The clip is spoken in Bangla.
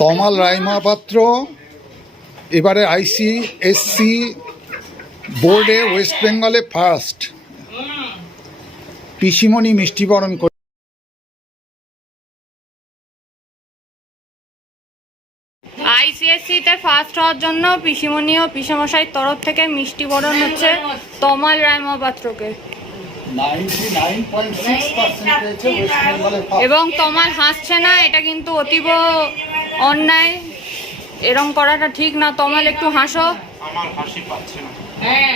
তমাল রায় মহাপাত্র এবারে ICSE বোর্ডে ওয়েস্ট বেঙ্গলে ফার্স্ট। পিসিমণি মিষ্টিবরণ করে। ICSE তে ফার্স্ট হওয়ার জন্য পিসিমণি ও পিসেমশাইয়ের তরফ থেকে মিষ্টি বরণ হচ্ছে তমাল রায় মহাপাত্রকে। 99.6% পেয়েছে ওয়েস্ট বেঙ্গলে ফার্স্ট। এবং তমাল হাসছে না, এটা কিন্তু অতীব অন্যায়, এরম করাটা ঠিক না। তমাল একটু হাসো। আমার হাসি পাচ্ছে না। হ্যাঁ,